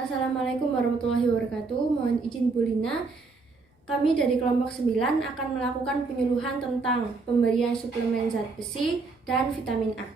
Assalamualaikum warahmatullahi wabarakatuh. Mohon izin Bu Lina, kami dari kelompok 9 akan melakukan penyuluhan tentang pemberian suplemen zat besi dan vitamin A.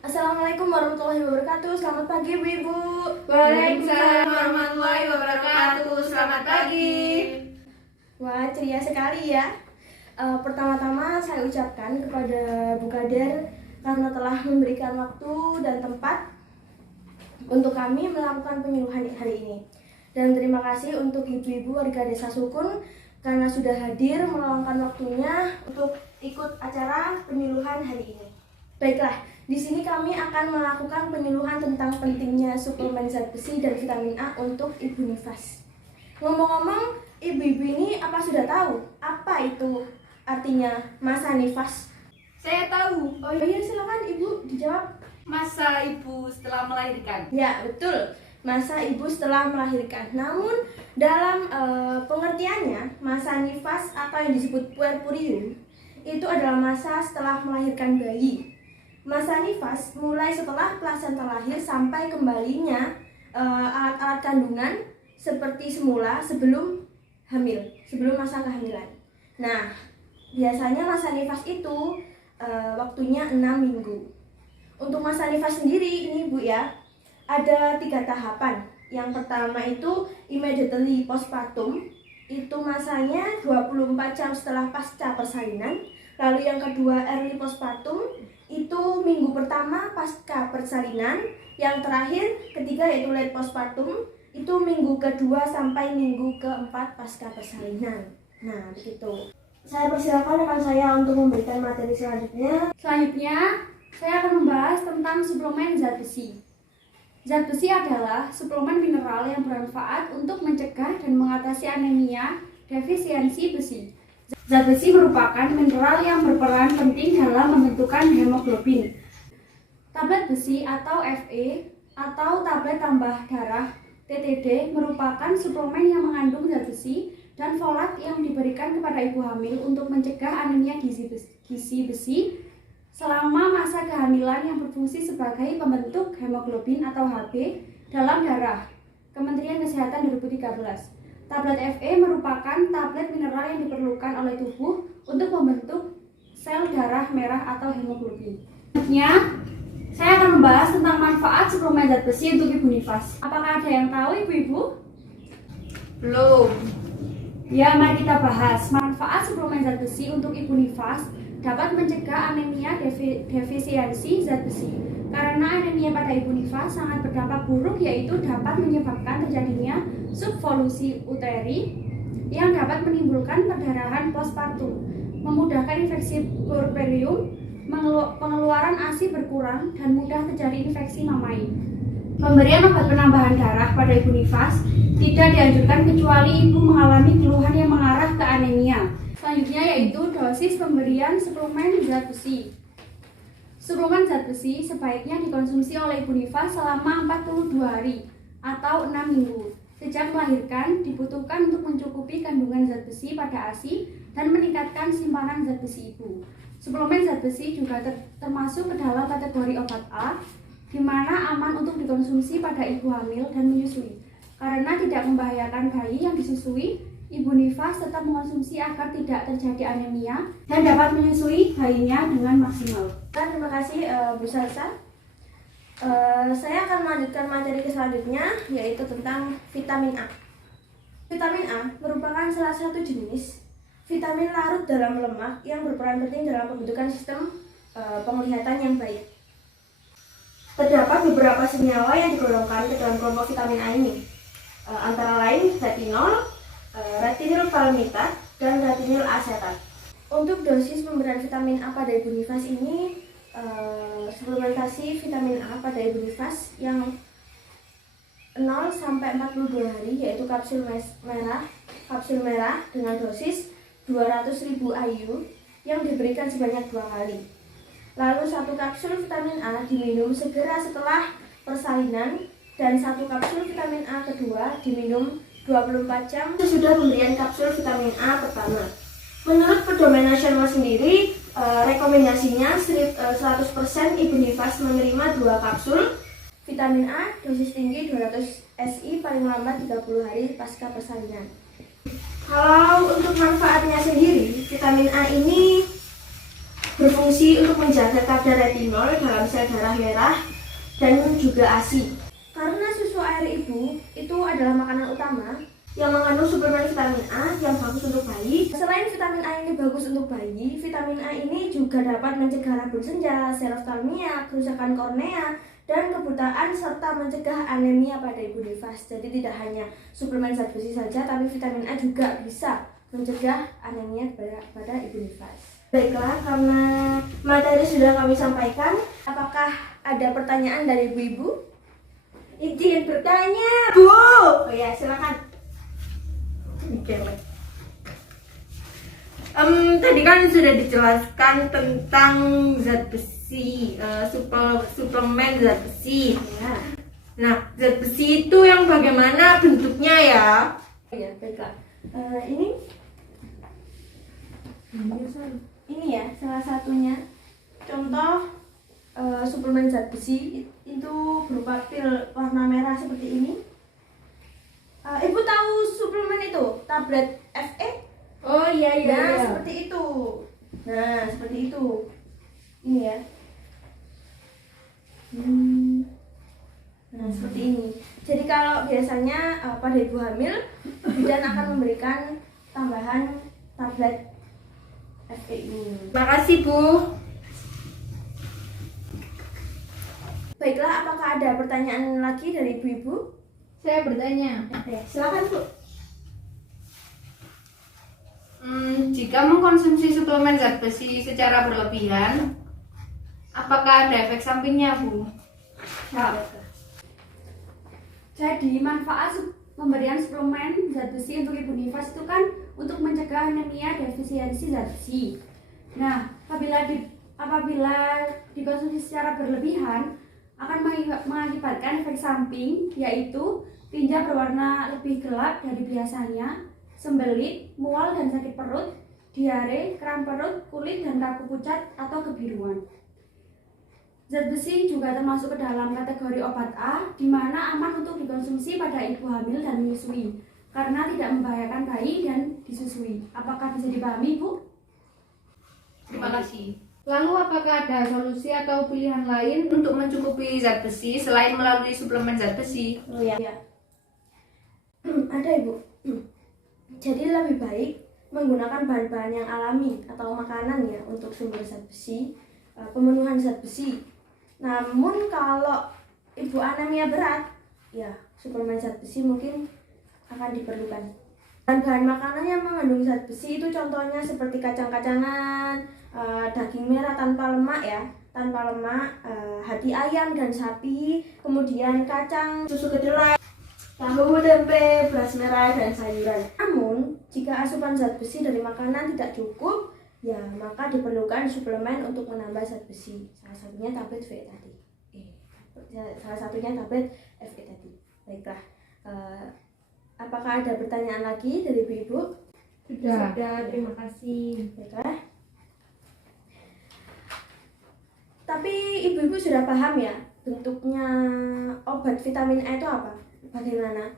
Assalamualaikum warahmatullahi wabarakatuh. Selamat pagi Bu-Ibu. Waalaikumsalam warahmatullahi wabarakatuh. Selamat pagi. Wah, ceria sekali ya. Pertama-tama saya ucapkan kepada Bu Kader karena telah memberikan waktu dan tempat untuk kami melakukan penyuluhan hari ini. Dan terima kasih untuk ibu-ibu warga Desa Sukun karena sudah hadir meluangkan waktunya untuk ikut acara penyuluhan hari ini. Baiklah, di sini kami akan melakukan penyuluhan tentang pentingnya suplemen zat besi dan vitamin A untuk ibu nifas. Ngomong-ngomong, ibu-ibu ini apa sudah tahu apa itu artinya masa nifas? Saya tahu. Oh iya, silakan ibu dijawab. Masa ibu setelah melahirkan. Ya, betul. Masa ibu setelah melahirkan. Namun dalam pengertiannya, masa nifas atau yang disebut puerperium itu adalah masa setelah melahirkan bayi. Masa nifas mulai setelah plasenta lahir sampai kembalinya alat-alat kandungan seperti semula sebelum hamil, sebelum masa kehamilan. Nah, biasanya masa nifas itu waktunya 6 minggu. Untuk masa nifas sendiri ini Bu ya, ada 3 tahapan. Yang pertama itu immediately postpartum, itu masanya 24 jam setelah pasca persalinan. Lalu yang kedua early postpartum, itu minggu pertama pasca persalinan. Yang terakhir ketiga yaitu late postpartum, itu minggu kedua sampai minggu keempat pasca persalinan. Nah, begitu. Saya persilakan rekan saya untuk memberikan materi selanjutnya. Selanjutnya, saya akan membahas tentang suplemen zat besi. Zat besi adalah suplemen mineral yang bermanfaat untuk mencegah dan mengatasi anemia defisiensi besi. Zat besi merupakan mineral yang berperan penting dalam membentukkan hemoglobin. Tablet besi atau Fe atau tablet tambah darah TTD merupakan suplemen yang mengandung zat besi dan folat yang diberikan kepada ibu hamil untuk mencegah anemia gizi besi selama masa kehamilan yang berfungsi sebagai pembentuk hemoglobin atau Hb dalam darah. Kementerian Kesehatan 2013. Tablet Fe merupakan tablet mineral yang diperlukan oleh tubuh untuk membentuk sel darah merah atau hemoglobin. Selanjutnya, saya akan membahas tentang manfaat suplemen zat besi untuk ibu nifas. Apakah ada yang tahu ibu-ibu? Belum. Ya, mari kita bahas. Manfaat suplemen zat besi untuk ibu nifas dapat mencegah anemia defisiensi zat besi. Karena anemia pada ibu nifas sangat berdampak buruk, yaitu dapat menyebabkan terjadinya subvolusi uteri yang dapat menimbulkan perdarahan postpartum, memudahkan infeksi puerperium, pengeluaran ASI berkurang, dan mudah terjadi infeksi mamai. Pemberian obat penambahan darah pada ibu nifas tidak dianjurkan kecuali ibu mengalami keluhan yang mengarah ke anemia. Selanjutnya yaitu dosis pemberian suplemen zat besi. Suplemen zat besi sebaiknya dikonsumsi oleh ibu nifas selama 42 hari atau 6 minggu. Sejak melahirkan dibutuhkan untuk mencukupi kandungan zat besi pada ASI dan meningkatkan simpanan zat besi ibu. Suplemen zat besi juga termasuk ke dalam kategori obat A, di mana aman untuk dikonsumsi pada ibu hamil dan menyusui. Karena tidak membahayakan bayi yang disusui, ibu nifas tetap mengonsumsi agar tidak terjadi anemia dan dapat menyusui bayinya dengan maksimal. Terima kasih Bu Salsa. Saya akan melanjutkan materi selanjutnya yaitu tentang vitamin A. Vitamin A merupakan salah satu jenis vitamin larut dalam lemak yang berperan penting dalam pembentukan sistem penglihatan yang baik. Terdapat beberapa senyawa yang digolongkan ke dalam kelompok vitamin A ini, antara lain retinol, retinil palmitat, dan retinil asetat. Untuk dosis pemberian vitamin A pada ibu nifas ini, suplementasi vitamin A pada ibu nifas yang 6 sampai 42 hari, yaitu kapsul merah dengan dosis 200.000 IU yang diberikan sebanyak 2 kali. Lalu 1 kapsul vitamin A diminum segera setelah persalinan dan 1 kapsul vitamin A kedua diminum 24 jam sesudah pemberian kapsul vitamin A pertama. Menurut Pedoman Nasional sendiri, rekomendasinya 100% ibu nifas menerima 2 kapsul vitamin A dosis tinggi 200 SI paling lambat 30 hari pasca persalinan. Kalau untuk manfaatnya sendiri, vitamin A ini berfungsi untuk menjaga kadar retinol dalam sel darah merah dan juga ASI. Karena susu air ibu itu adalah makanan utama yang mengandung suplemen vitamin A yang bagus untuk bayi. Selain vitamin A ini bagus untuk bayi, vitamin A ini juga dapat mencegah rabun senja, xeroftalmia, kerusakan kornea, dan kebutaan serta mencegah anemia pada ibu nifas. Jadi tidak hanya suplemen zat besi saja, tapi vitamin A juga bisa mencegah anemia pada ibu nifas. Baiklah, karena materi sudah kami sampaikan, apakah ada pertanyaan dari ibu-ibu? Izin bertanya, Bu. Oh ya, silakan. Tadi kan sudah dijelaskan tentang zat besi, suplemen zat besi. Ya. Nah, zat besi itu yang bagaimana bentuknya ya? Ya, baiklah. Ini ya salah satunya. Contoh suplemen zat besi itu berupa pil warna merah seperti ini. Ibu tahu suplemen itu tablet FE? Oh iya Nah, seperti itu. Nah, seperti itu. Ini ya. Nah, seperti ini. Jadi kalau biasanya pada ibu hamil, bidan akan memberikan tambahan tablet FE ini. Makasih Bu. Baiklah, apakah ada pertanyaan lagi dari ibu-ibu? Saya bertanya. Ya, silakan Bu. Jika mengkonsumsi suplemen zat besi secara berlebihan, apakah ada efek sampingnya, Bu? Jadi manfaat pemberian suplemen zat besi untuk ibu nifas itu kan untuk mencegah anemia defisiensi zat besi. Nah, apabila dikonsumsi secara berlebihan akan mengakibatkan efek samping, yaitu tinja berwarna lebih gelap dari biasanya, sembelit, mual dan sakit perut, diare, kram perut, kulit dan kaku pucat atau kebiruan. Zat besi juga termasuk ke dalam kategori obat A, di mana aman untuk dikonsumsi pada ibu hamil dan menyusui, karena tidak membahayakan bayi dan disusui. Apakah bisa dipahami, Bu? Terima kasih. Lalu apakah ada solusi atau pilihan lain untuk mencukupi zat besi selain melalui suplemen zat besi? Oh ya. Ada Ibu. Jadi lebih baik menggunakan bahan-bahan yang alami atau makanan ya untuk sumber zat besi, pemenuhan zat besi. Namun kalau ibu anemia berat, ya suplemen zat besi mungkin akan diperlukan. Bahan-bahan makanan yang mengandung zat besi itu contohnya seperti kacang-kacangan, daging merah tanpa lemak ya, hati ayam dan sapi, kemudian kacang, susu kedelai, tahu, tempe, beras merah, dan sayuran. Namun, jika asupan zat besi dari makanan tidak cukup, ya maka diperlukan suplemen untuk menambah zat besi. Salah satunya tablet FE tadi. Baiklah. Apakah ada pertanyaan lagi dari ibu-ibu? Sudah, terima kasih. Baiklah. Tapi ibu-ibu sudah paham ya bentuknya obat vitamin A itu apa? Bagaimana?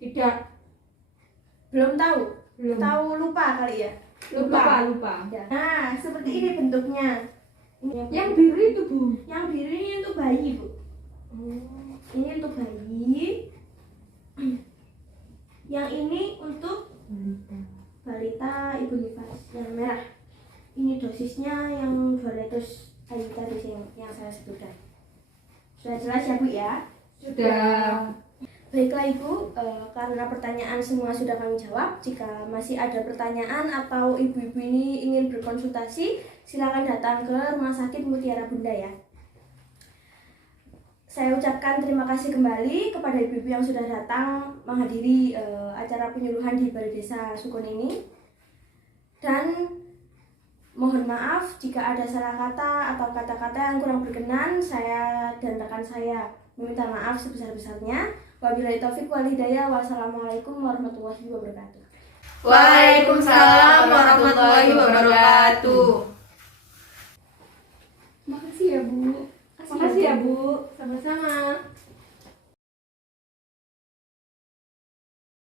Tidak. Belum tahu? Belum. Tahu lupa kali ya? Lupa. Ya. Nah, seperti ini bentuknya. Yang biru itu, Bu. Yang biru ini untuk bayi, Bu. Ini untuk bayi. Yang ini untuk balita ibu nifas yang merah. Ini dosisnya yang 200 IU tadi yang saya sebutkan. Sudah jelas ya Bu ya? Sudah. Baiklah Ibu, karena pertanyaan semua sudah kami jawab. Jika masih ada pertanyaan atau ibu-ibu ini ingin berkonsultasi, silakan datang ke Rumah Sakit Mutiara Bunda ya. Saya ucapkan terima kasih kembali kepada ibu-ibu yang sudah datang menghadiri acara penyuluhan di Balai Desa Sukun ini. Dan mohon maaf jika ada salah kata atau kata-kata yang kurang berkenan. Saya dan rekan saya meminta maaf sebesar-besarnya. Wabillahi taufiq wal hidayah. Wassalamualaikum warahmatullahi wabarakatuh. Waalaikumsalam warahmatullahi wabarakatuh. Makasih ya Bu. Makasih ya Bu. Sama-sama.